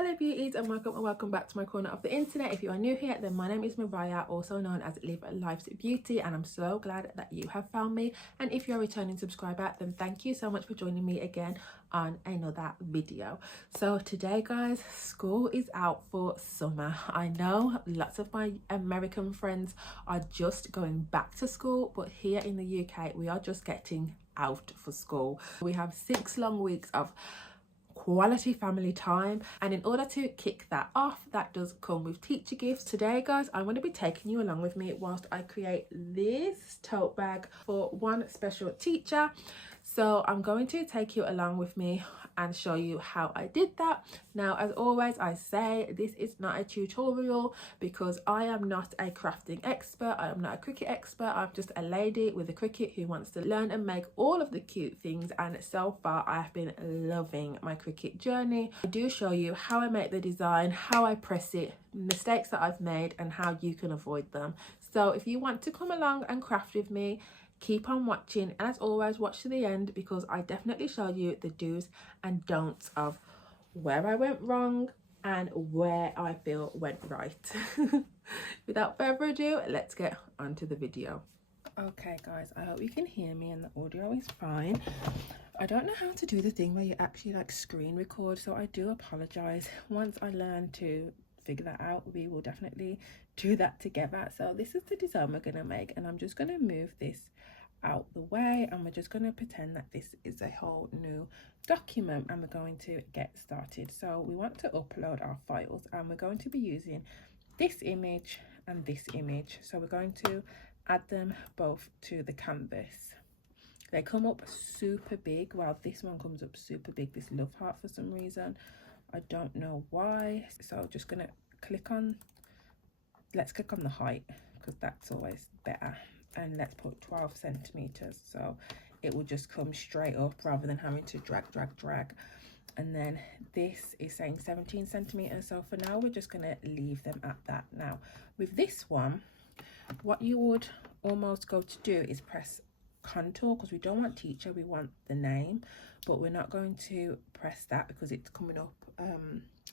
Hello beauties, and welcome back to my corner of the internet. If you are new here, then my name is Mariah, also known as Live Life's Beauty, and I'm so glad that you have found me. And if you're a returning subscriber, then thank you so much for joining me again on another video. So today guys, school is out for summer. I know lots of my American friends are just going back to school, but here in the UK we are just getting out for school. We have 6 long weeks of quality family time, and in order to kick that off, that does come with teacher gifts. Today guys, I'm going to be taking you along with me whilst I create this tote bag for one special teacher. So I'm going to take you along with me and show you how I did that. Now, as always, I say this is not a tutorial because I am not a crafting expert. I am not a Cricut expert. I'm just a lady with a Cricut who wants to learn and make all of the cute things, and so far I have been loving my Cricut journey. I do show you how I make the design, how I press it, mistakes that I've made, and how you can avoid them. So if you want to come along and craft with me, keep on watching, and as always, watch to the end because I definitely show you the do's and don'ts of where I went wrong and where I feel went right. Without further ado, let's get on to the video. Okay guys, I hope you can hear me and the audio is fine. I don't know how to do the thing where you actually like screen record, so I do apologize. Once I learn to figure that out, we will definitely do that together. So this is the design we're going to make, and I'm just going to move this out the way, and we're just going to pretend that this is a whole new document, and we're going to get started. So we want to upload our files, and we're going to be using this image and this image. So we're going to add them both to the canvas. They come up super big. Well, this one comes up super big, this love heart, for some reason. I don't know why. So just gonna let's click on the height because that's always better, and let's put 12 centimeters, so it will just come straight up rather than having to drag. And then this is saying 17 centimeters, so for now we're just gonna leave them at that. Now with this one, what you would almost go to do is press contour, because we don't want teacher, we want the name, but we're not going to press that because it's coming up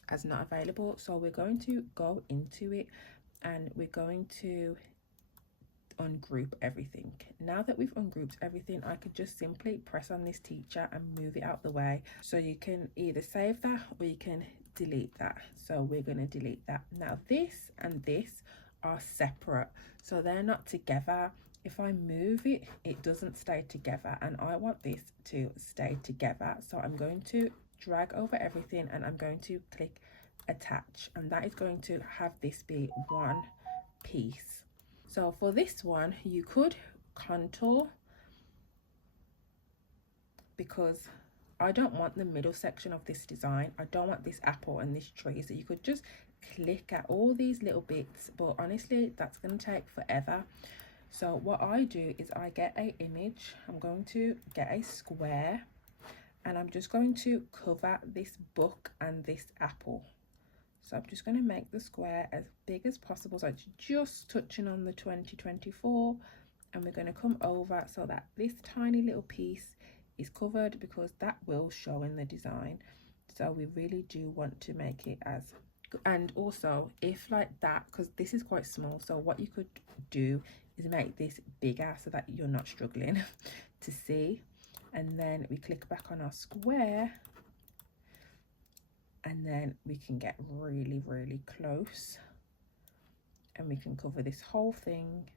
as not available. So we're going to go into it and we're going to ungroup everything. Now that we've ungrouped everything, I could just simply press on this teacher and move it out the way, so you can either save that or you can delete that. So we're going to delete that. Now this and this are separate, so they're not together. If I move it, it doesn't stay together, and I want this to stay together. So I'm going to drag over everything and I'm going to click attach, and that is going to have this be one piece. So for this one, you could contour, because I don't want the middle section of this design. I don't want this apple and this tree, so you could just click at all these little bits, but honestly that's going to take forever. So what I do is I get an image, I'm going to get a square, and I'm just going to cover this book and this apple. So I'm just going to make the square as big as possible, so it's just touching on the 2024, and we're going to come over so that this tiny little piece is covered, because that will show in the design. So we really do want to make it as good. And also, if like that, because this is quite small, so what you could do is make this bigger so that you're not struggling to see. And then we click back on our square, and then we can get really close, and we can cover this whole thing.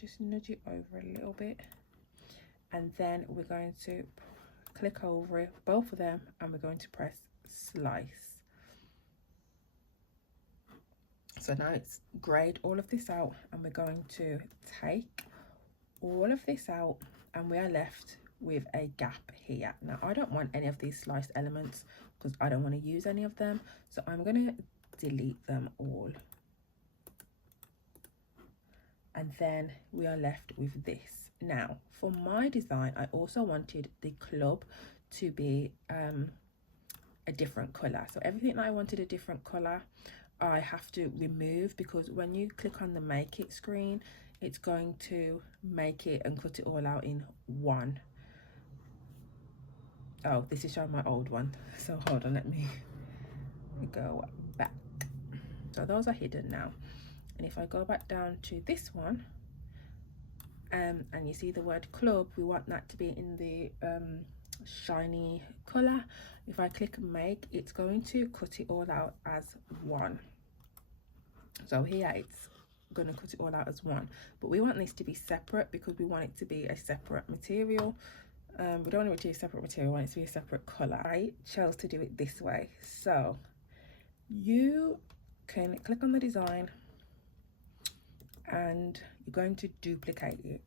Just nudge it over a little bit, and then we're going to click over it, both of them, and we're going to press slice. So now it's grayed all of this out, and we're going to take all of this out, and we are left with a gap here. Now I don't want any of these sliced elements because I don't want to use any of them, so I'm going to delete them all. And then we are left with this. Now for my design, I also wanted the club to be a different color, so everything that I wanted a different color I have to remove, because when you click on the make it screen, it's going to make it and cut it all out in one. Oh, this is showing my old one, so hold on, let me go back. So those are hidden now. And if I go back down to this one, and you see the word club, we want that to be in the shiny color. If I click make, it's going to cut it all out as one. So here it's going to cut it all out as one, but we want this to be separate because we want it to be a separate material. We don't want it to be a separate material, we want it to be a separate color. I chose to do it this way, so you can click on the design and you're going to duplicate it.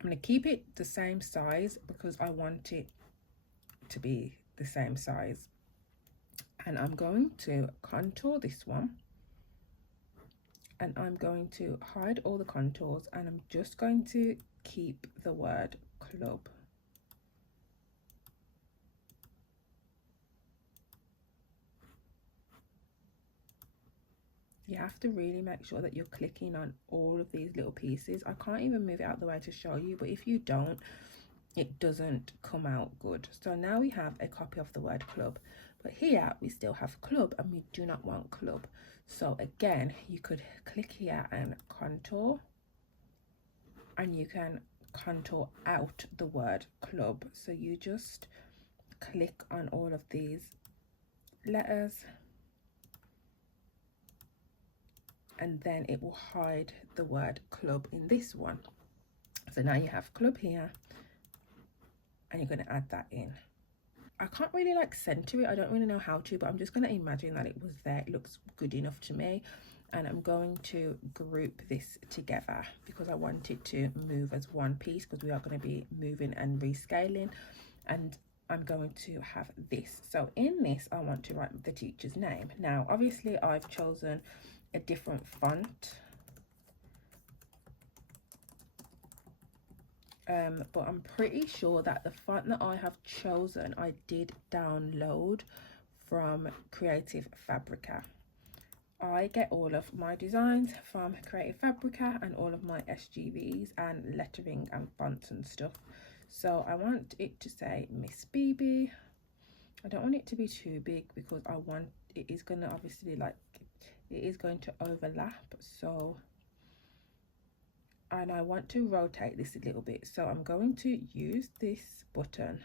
I'm going to keep it the same size because I want it to be the same size. And I'm going to contour this one. And I'm going to hide all the contours and I'm just going to keep the word club. You have to really make sure that you're clicking on all of these little pieces. I can't even move it out the way to show you, but if you don't, it doesn't come out good. So now we have a copy of the word club, but here we still have club and we do not want club. So again, you could click here and contour, and you can contour out the word club. So you just click on all of these letters and then it will hide the word club in this one. So now you have club here and you're going to add that in. I can't really like center it, I don't really know how to, but I'm just going to imagine that it was there. It looks good enough to me, and I'm going to group this together because I want it to move as one piece, because we are going to be moving and rescaling, and I'm going to have this. So in this I want to write the teacher's name. Now obviously I've chosen a different font, but I'm pretty sure that the font that I have chosen I did download from Creative Fabrica. I get all of my designs from Creative Fabrica and all of my SGVs and lettering and fonts and stuff. So I want it to say Miss BB. I don't want it to be too big because I want it is going to obviously like it is going to overlap. So, and I want to rotate this a little bit, so I'm going to use this button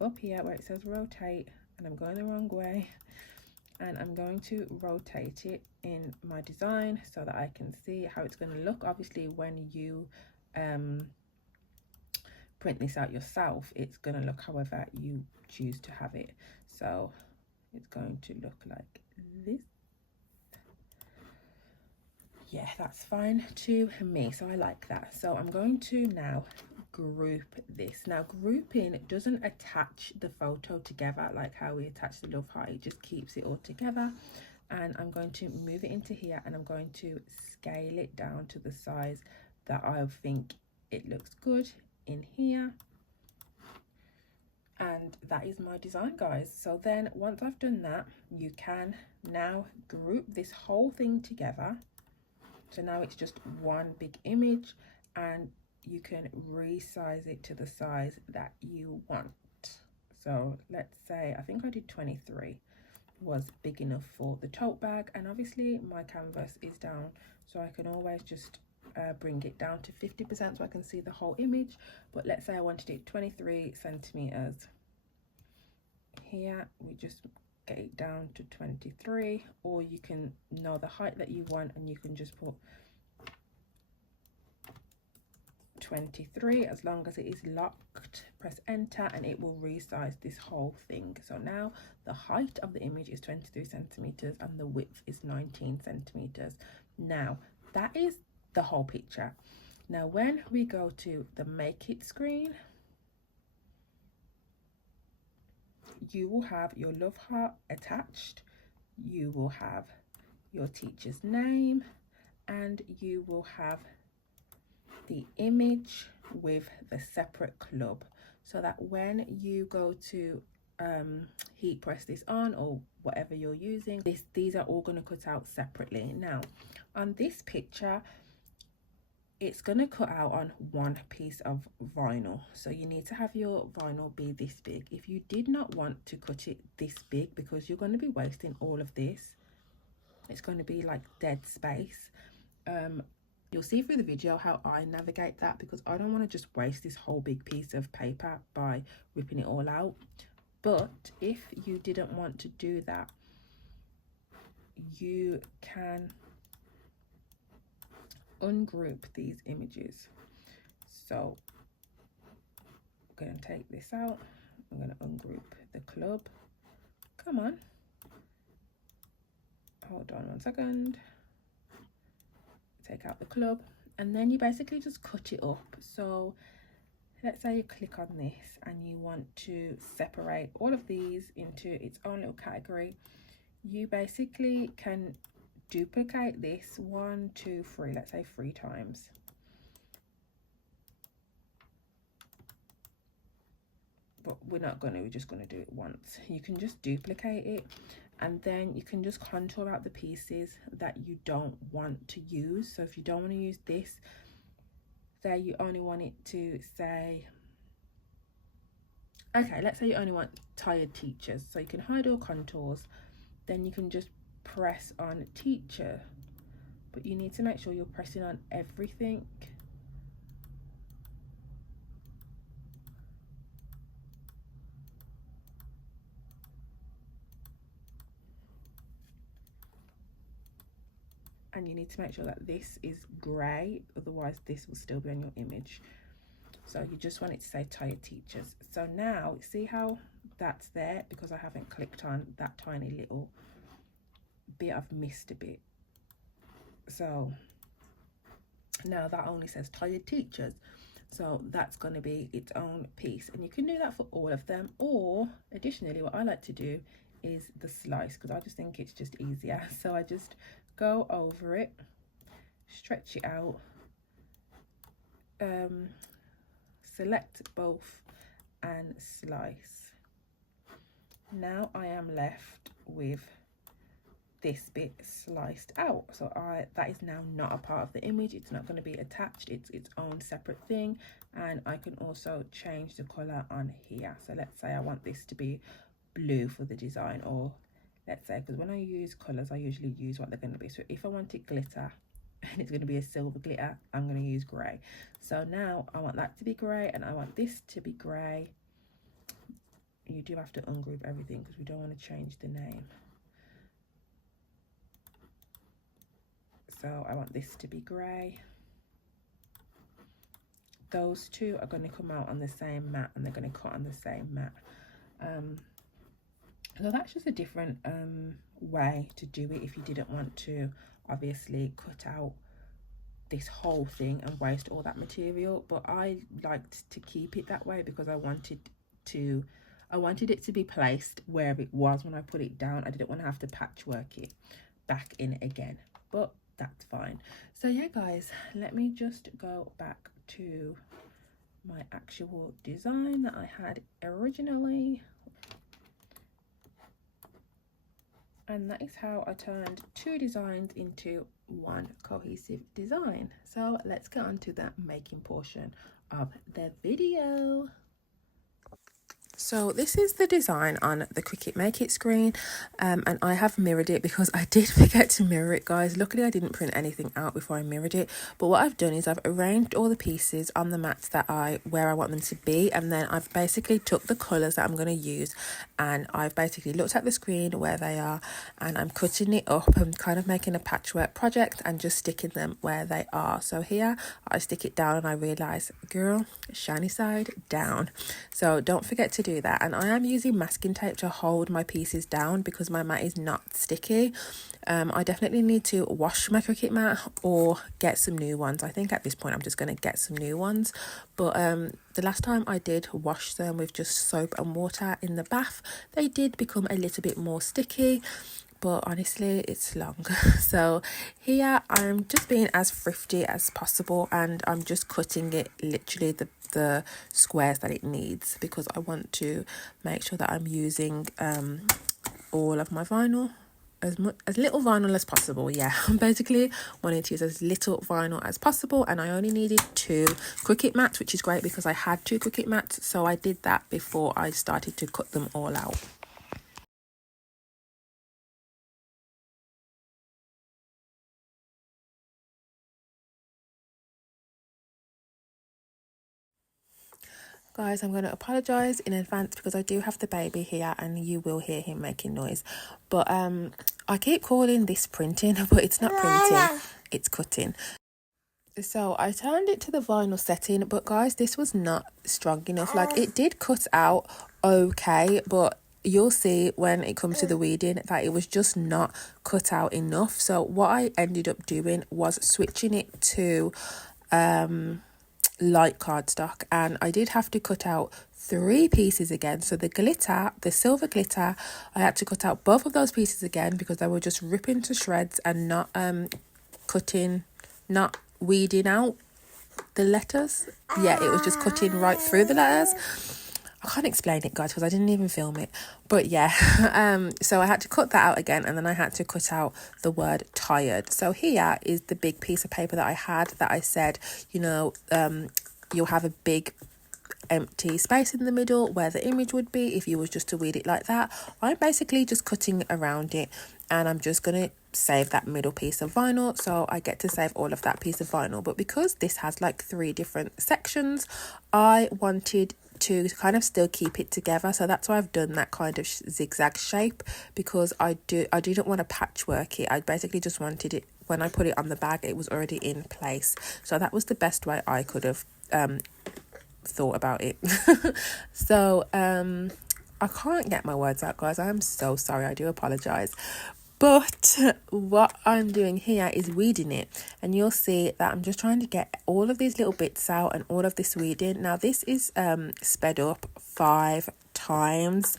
up here where it says rotate, and I'm going the wrong way, and I'm going to rotate it in my design so that I can see how it's going to look. Obviously when you print this out yourself, it's going to look however you choose to have it. So it's going to look like this. Yeah, that's fine to me, so I like that. So I'm going to now group this. Now grouping doesn't attach the photo together like how we attach the love heart, it just keeps it all together. And I'm going to move it into here and I'm going to scale it down to the size that I think it looks good in here. And that is my design, guys. So then once I've done that, you can now group this whole thing together. So now it's just one big image, and you can resize it to the size that you want. So let's say, I think I did 23 was big enough for the tote bag, and obviously my canvas is down, so I can always just bring it down to 50% so I can see the whole image. But let's say I wanted it 23 centimeters. Here we just get it down to 23, or you can know the height that you want and you can just put 23. As long as it is locked, press enter and it will resize this whole thing. So now the height of the image is 23 centimeters and the width is 19 centimeters. Now that is the whole picture. Now when we go to the make it screen, you will have your love heart attached, you will have your teacher's name, and you will have the image with the separate club, so that when you go to heat press this on or whatever you're using, these are all going to cut out separately. Now on this picture it's going to cut out on one piece of vinyl, so you need to have your vinyl be this big. If you did not want to cut it this big, because you're going to be wasting all of this, it's going to be like dead space. You'll see through the video how I navigate that, because I don't want to just waste this whole big piece of paper by ripping it all out. But if you didn't want to do that, you can ungroup these images. So I'm going to take this out. I'm going to ungroup the club. Come on. Hold on 1 second. Take out the club, and then you basically just cut it up. So let's say you click on this and you want to separate all of these into its own little category. You basically can duplicate this 1, 2, 3, let's say 3 times. But we're not going to, we're just going to do it once. You can just duplicate it, and then you can just contour out the pieces that you don't want to use. So if you don't want to use this, say you only want it to say, okay, let's say you only want tired teachers, so you can hide all contours. Then you can just press on teacher, but you need to make sure you're pressing on everything. And you need to make sure that this is grey, otherwise this will still be on your image. So you just want it to say tired teachers. So now see how that's there, because I haven't clicked on that tiny little bit. I've missed a bit. So now that only says tired teachers, so that's going to be its own piece. And you can do that for all of them, or additionally what I like to do is the slice, because I just think it's just easier. So I just go over it, stretch it out, select both and slice. Now I am left with this bit sliced out. So that is now not a part of the image. It's not going to be attached. It's its own separate thing. And I can also change the color on here. So let's say I want this to be blue for the design, or let's say, because when I use colors I usually use what they're going to be. So if I want it glitter and it's going to be a silver glitter, I'm going to use gray. So now I want that to be gray, and I want this to be gray. You do have to ungroup everything because we don't want to change the name. So I want this to be grey. Those two are going to come out on the same mat, and they're going to cut on the same mat. So that's just a different way to do it if you didn't want to obviously cut out this whole thing and waste all that material. But I liked to keep it that way because I wanted it to be placed where it was when I put it down. I didn't want to have to patchwork it back in again, but that's fine. So yeah guys, let me just go back to my actual design that I had originally. And that is how I turned 2 designs into 1 cohesive design. So let's get on to the making portion of the video. So this is the design on the Cricut Make It screen, and I have mirrored it because I did forget to mirror it, guys. Luckily I didn't print anything out before I mirrored it, but what I've done is I've arranged all the pieces on the mats that where I want them to be, and then I've basically took the colours that I'm going to use, and I've basically looked at the screen where they are, and I'm cutting it up and kind of making a patchwork project and just sticking them where they are. So here I stick it down and I realise, girl, shiny side down. So don't forget to do that. And I am using masking tape to hold my pieces down because my mat is not sticky. I definitely need to wash my Cricut mat or get some new ones. I think at this point I'm just going to get some new ones, but the last time I did wash them with just soap and water in the bath, they did become a little bit more sticky, but honestly it's long. So here I'm just being as thrifty as possible, and I'm just cutting it literally the squares that it needs, because I want to make sure that I'm using all of my vinyl. as little vinyl as possible. Yeah, I'm basically wanting to use as little vinyl as possible, and I only needed 2 Cricut mats, which is great because I had 2 Cricut mats, so I did that before I started to cut them all out. Guys, I'm going to apologise in advance because I do have the baby here and you will hear him making noise. But I keep calling this printing, but it's not printing, it's cutting. So I turned it to the vinyl setting, but guys, this was not strong enough. Like, it did cut out okay, but you'll see when it comes to the weeding that it was just not cut out enough. So what I ended up doing was switching it to light cardstock, and I did have to cut out 3 pieces again. So the glitter, the silver glitter, I had to cut out both of those pieces again because they were just ripping to shreds and not weeding out the letters. Yeah, it was just cutting right through the letters. I can't explain it, guys, because I didn't even film it. But yeah, so I had to cut that out again, and then I had to cut out the word tired. So here is the big piece of paper that I had that I said, you know, you'll have a big empty space in the middle where the image would be if you was just to weed it like that. I'm basically just cutting around it, and I'm just going to save that middle piece of vinyl, so I get to save all of that piece of vinyl. But because this has like 3 different sections, I wanted to kind of still keep it together, so that's why I've done that kind of zigzag shape, because I didn't want to patchwork it. I basically just wanted it, when I put it on the bag, it was already in place. So that was the best way I could have thought about it. So I can't get my words out, guys. I am so sorry. I do apologize. But what I'm doing here is weeding it, and you'll see that I'm just trying to get all of these little bits out and all of this weeding. Now this is sped up 5 times,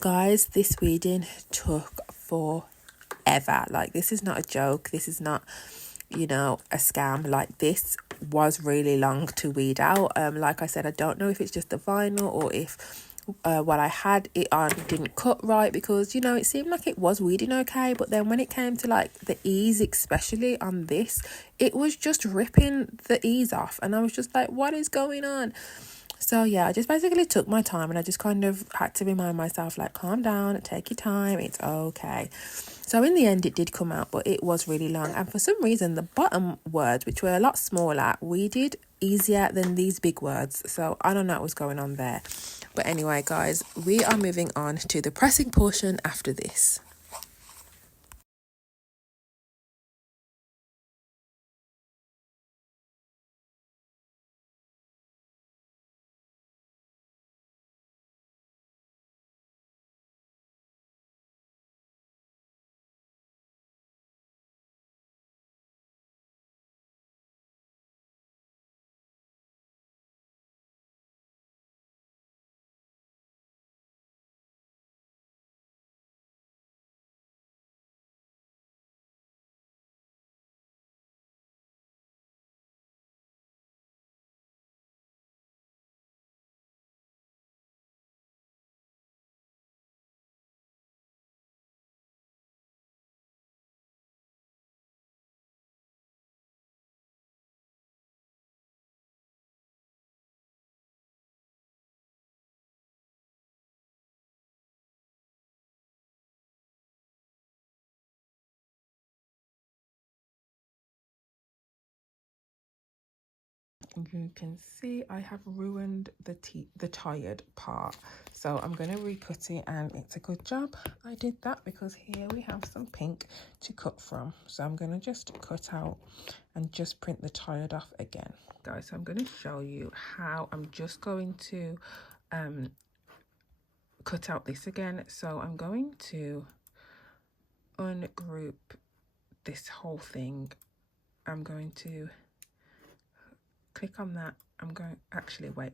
guys. This weeding took forever. Like, this is not a joke. This is not, you know, a scam. Like, this was really long to weed out. Like I said, I don't know if it's just the vinyl or if what I had it on didn't cut right, because, you know, it seemed like it was weeding okay, but then when it came to like the ease, especially on this, it was just ripping the ease off, and I was just like, what is going on? So yeah, I just basically took my time, and I just kind of had to remind myself, like, calm down, take your time, it's okay. So in the end, it did come out, but it was really long. And for some reason, the bottom words, which were a lot smaller, we did easier than these big words. So I don't know what was going on there. But anyway, guys, we are moving on to the pressing portion after this. You can see I have ruined the tired part, so I'm going to recut it, and it's a good job I did that, because here we have some pink to cut from. So I'm going to just cut out and just print the tired off again, guys. So I'm going to show you how I'm just going to cut out this again. So I'm going to ungroup this whole thing. I'm going to click on that. I'm going, actually, wait.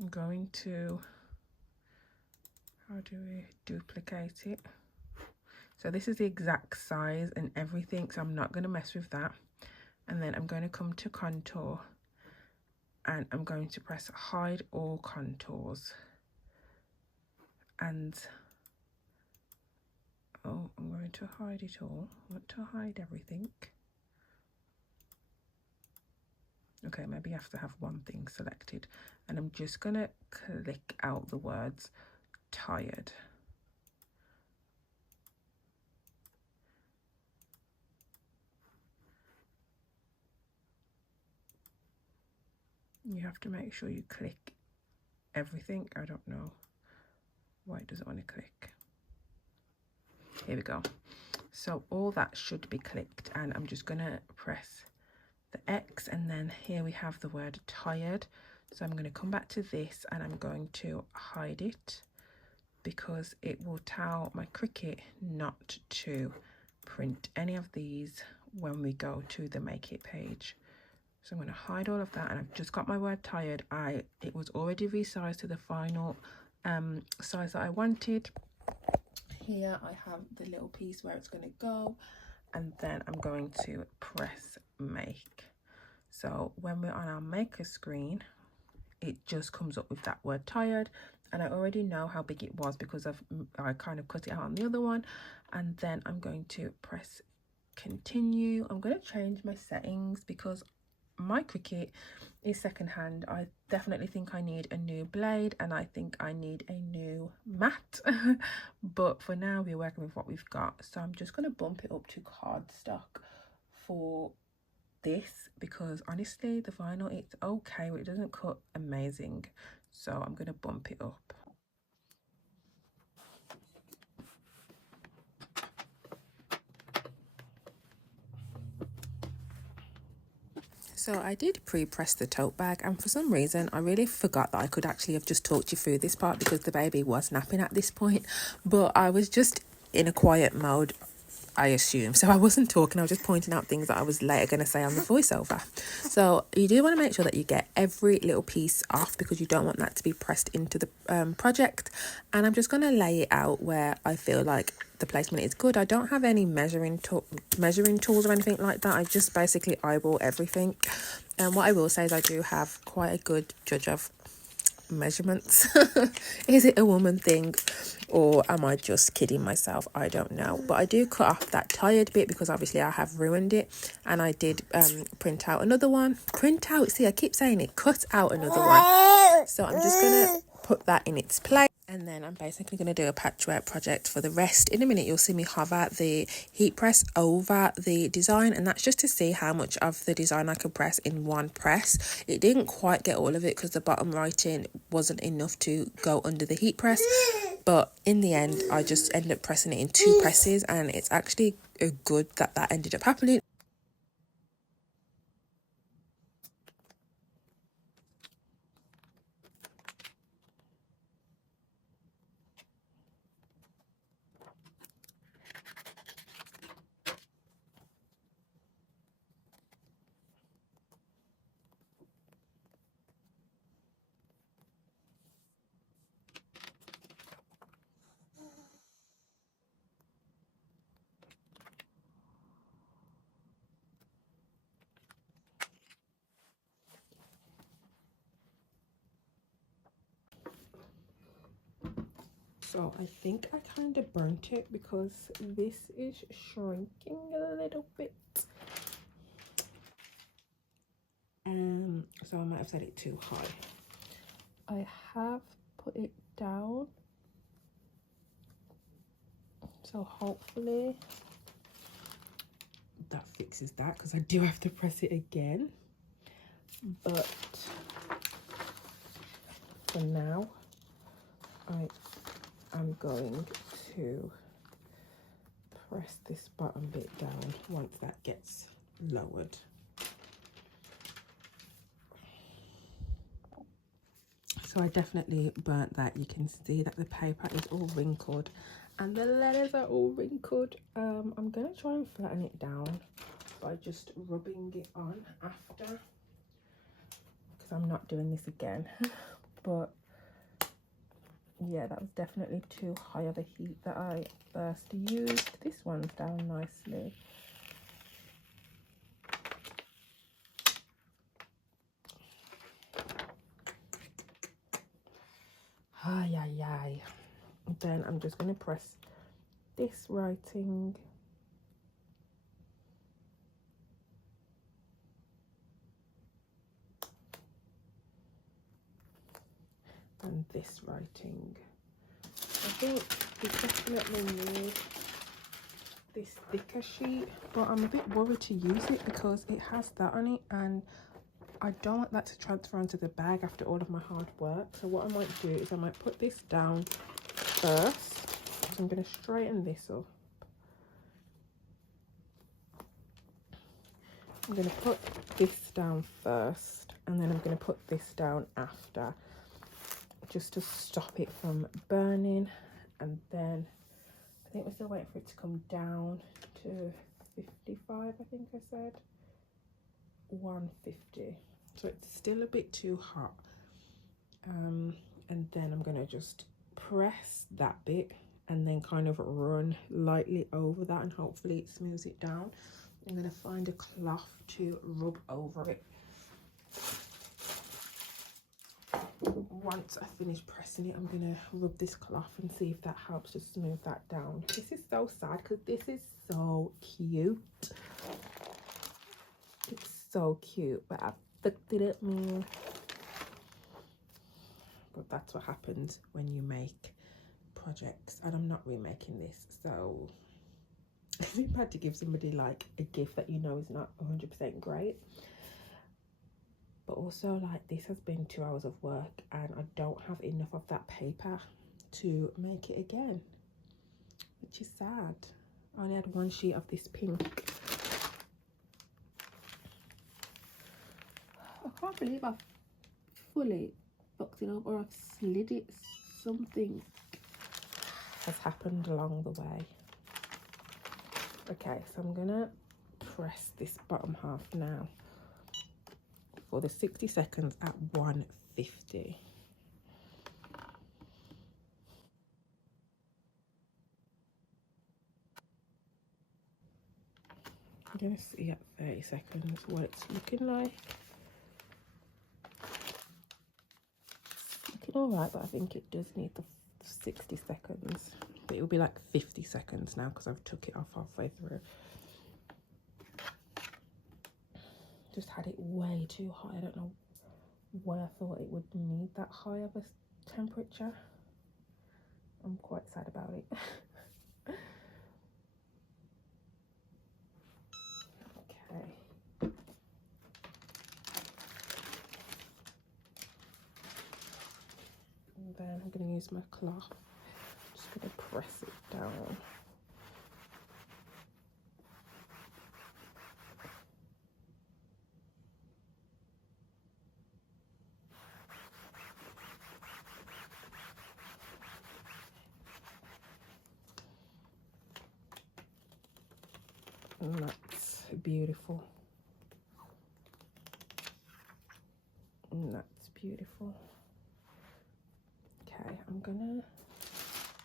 I'm going to, how do we duplicate it? So this is the exact size and everything, so I'm not going to mess with that. And then I'm going to come to contour, and I'm going to press hide all contours, and Oh, I'm going to hide it all. I want to hide everything. Okay, maybe I have to have one thing selected, and I'm just gonna click out the words tired. You have to make sure you click everything. I don't know why it doesn't want to click. Here we go. So all that should be clicked, and I'm just gonna press the X, and then here we have the word tired. So I'm going to come back to this, and I'm going to hide it because it will tell my Cricut not to print any of these when we go to the make it page. So I'm going to hide all of that, and I've just got my word tired. It was already resized to the final size that I wanted. Here I have the little piece where it's going to go, and then I'm going to press make. So when we're on our maker screen, it just comes up with that word tired, and I already know how big it was because I kind of cut it out on the other one. And then I'm going to press continue. I'm going to change my settings because my Cricut is secondhand. I definitely think I need a new blade, and I think I need a new mat. But for now, we're working with what we've got. So I'm just going to bump it up to cardstock for this, because honestly the vinyl, it's okay, but it doesn't cut amazing. So I'm going to bump it up. So I did pre-press the tote bag, and for some reason I really forgot that I could actually have just talked you through this part because the baby was napping at this point, but I was just in a quiet mode, I assume. So I wasn't talking, I was just pointing out things that I was later going to say on the voiceover. So you do want to make sure that you get every little piece off because you don't want that to be pressed into the project. And I'm just going to lay it out where I feel like the placement is good. I don't have any measuring tools or anything like that. I just basically eyeball everything. And what I will say is I do have quite a good judge of measurements. Is it a woman thing, or am I just kidding myself? I don't know. But I do cut off that tired bit because obviously I have ruined it, and I did print out another one. See, I keep saying it. Cut out another one. So I'm just gonna put that in its place, and then I'm basically going to do a patchwork project for the rest. In a minute you'll see me hover the heat press over the design, and that's just to see how much of the design I could press in one press. It didn't quite get all of it because the bottom writing wasn't enough to go under the heat press, but in the end I just ended up pressing it in 2 presses, and it's actually good that that ended up happening. So I think I kind of burnt it because this is shrinking a little bit. So I might have set it too high. I have put it down, so hopefully that fixes that, because I do have to press it again. But for now I am going to press this bottom bit down once that gets lowered. So I definitely burnt that. You can see that the paper is all wrinkled and the letters are all wrinkled. I'm gonna try and flatten it down by just rubbing it on after, because I'm not doing this again. But yeah, that was definitely too high of a heat that I first used. This one's down nicely. Ay, ay, ay. Then I'm just going to press this writing. And this writing. I think we definitely need this thicker sheet, but I'm a bit worried to use it because it has that on it and I don't want that to transfer onto the bag after all of my hard work. So what I might do is I might put this down first. So I'm going to straighten this up. I'm going to put this down first and then I'm going to put this down after, just to stop it from burning. And then I think we're still waiting for it to come down to 55, I think I said 150, so it's still a bit too hot. And then I'm gonna just press that bit and then kind of run lightly over that and hopefully it smooths it down. I'm gonna find a cloth to rub over it. Once I finish pressing it, I'm gonna rub this cloth and see if that helps to smooth that down. This is so sad because this is so cute. It's so cute, but I fucked it up, man. But that's what happens when you make projects, and I'm not remaking this, so it's bad to give somebody like a gift that you know is not 100% great. But also, like, this has been 2 hours of work and I don't have enough of that paper to make it again, which is sad. I only had one sheet of this pink. I can't believe I've fully fucked it up, or I've slid it. Something has happened along the way. Okay, so I'm gonna press this bottom half now for the 60 seconds at 150. I'm gonna see at 30 seconds what it's looking like. It's looking all right, but I think it does need the 60 seconds. But it will be like 50 seconds now because I've took it off halfway through. Just had it way too high. I don't know why I thought it would need that high of a temperature. I'm quite sad about it. Okay. And then I'm going to use my cloth. Just going to press it down. And that's beautiful. And that's beautiful. Okay, I'm gonna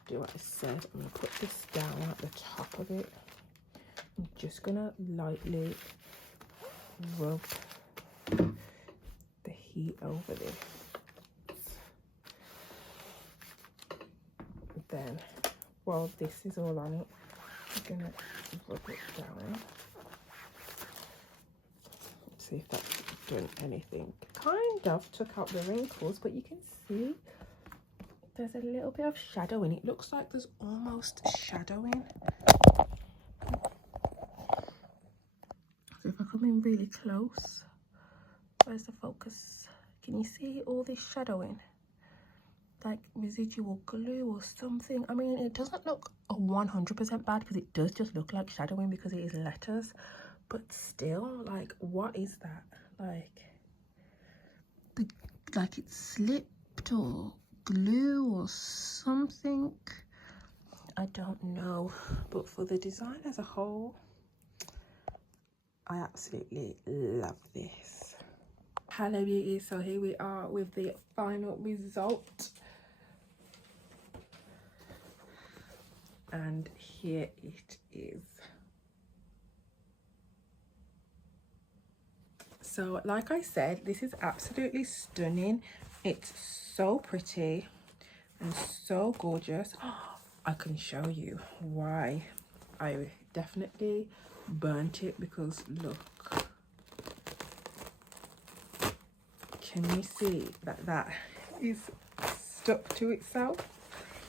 do what I said. I'm gonna put this down at the top of it. I'm just gonna lightly rub the heat over this. Then, while this is all on it, I'm gonna rub it down. Let's see if that's done anything. Kind of took out the wrinkles, but you can see there's a little bit of shadowing. It looks like there's almost shadowing. So if I come in really close, where's the focus? Can you see all this shadowing? Like residual glue or something. I mean, it doesn't look 100% bad because it does just look like shadowing because it is letters, but still, like, what is that? Like it slipped or glue or something. I don't know, but for the design as a whole, I absolutely love this. Hello beauties, so here we are with the final result. And here it is. So like I said, this is absolutely stunning. It's so pretty and so gorgeous. I can show you why I definitely burnt it, because look, can you see that that is stuck to itself?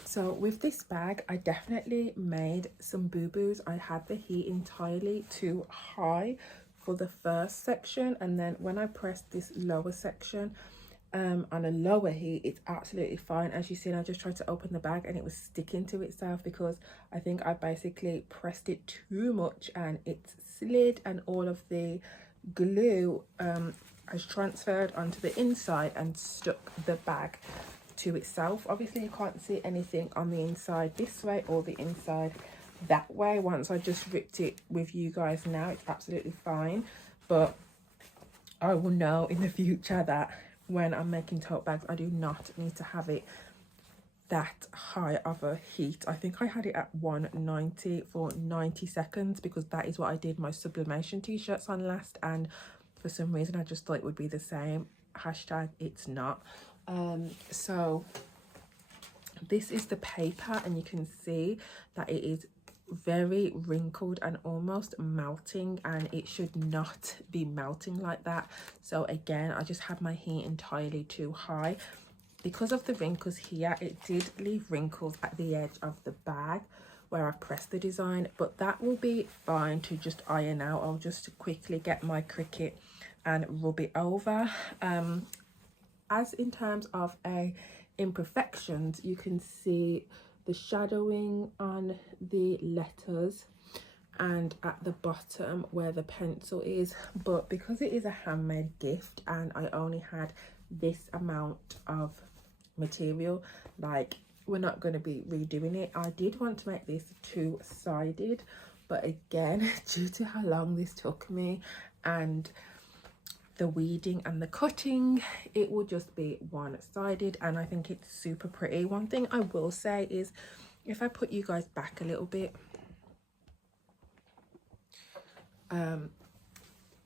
So with this bag, I definitely made some boo-boos. I had the heat entirely too high for the first section, and then when I pressed this lower section on a lower heat, it's absolutely fine. As you see, I just tried to open the bag and it was sticking to itself because I think I basically pressed it too much and it slid, and all of the glue has transferred onto the inside and stuck the bag to itself. Obviously you can't see anything on the inside this way or the inside that way. Once I just ripped it with you guys now, it's absolutely fine, but I will know in the future that when I'm making tote bags, I do not need to have it that high of a heat. I think I had it at 190 for 90 seconds because that is what I did my sublimation t-shirts on last, and for some reason I just thought it would be the same. Hashtag it's not. So this is the paper, and you can see that it is very wrinkled and almost melting, and it should not be melting like that. So again, I just had my heat entirely too high. Because of the wrinkles here, it did leave wrinkles at the edge of the bag where I pressed the design, but that will be fine to just iron out. I'll just quickly get my Cricut and rub it over. As in terms of imperfections, you can see the shadowing on the letters and at the bottom where the pencil is, but because it is a handmade gift and I only had this amount of material, like, we're not going to be redoing it. I did want to make this two-sided, but again, due to how long this took me and the weeding and the cutting, it will just be one-sided, and I think it's super pretty. One thing I will say is, if I put you guys back a little bit,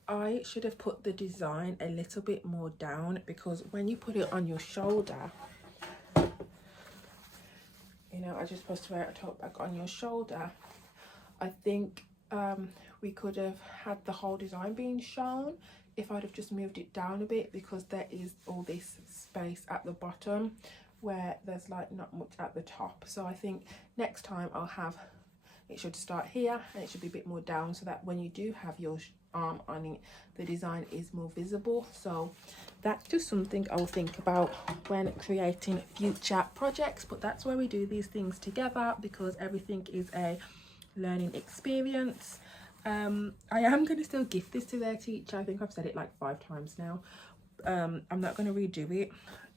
I should have put the design a little bit more down, because when you put it on your shoulder, you know, as you're supposed to wear a tote bag on your shoulder, I think we could have had the whole design being shown if I'd have just moved it down a bit, because there is all this space at the bottom where there's like not much at the top. So I think next time I'll have, it should start here and it should be a bit more down, so that when you do have your arm on it, the design is more visible. So that's just something I'll think about when creating future projects, but that's where we do these things together, because everything is a learning experience. I am going to still gift this to their teacher. I think I've said it like 5 times now. I'm not going to redo it.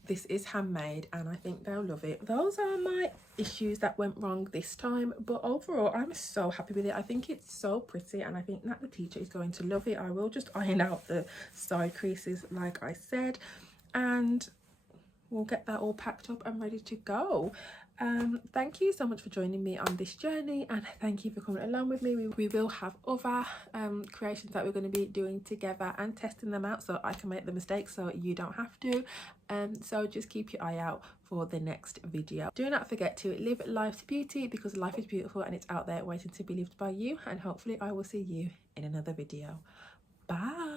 This is handmade and I think they'll love it. Those are my issues that went wrong this time, but overall I'm so happy with it. I think it's so pretty and I think that the teacher is going to love it. I will just iron out the side creases like I said, and we'll get that all packed up and ready to go. Thank you so much for joining me on this journey, and thank you for coming along with me. We will have other creations that we're going to be doing together and testing them out, so I can make the mistakes so you don't have to. So just keep your eye out for the next video. Do not forget to live life to beauty, because life is beautiful and it's out there waiting to be lived by you, and hopefully I will see you in another video. Bye.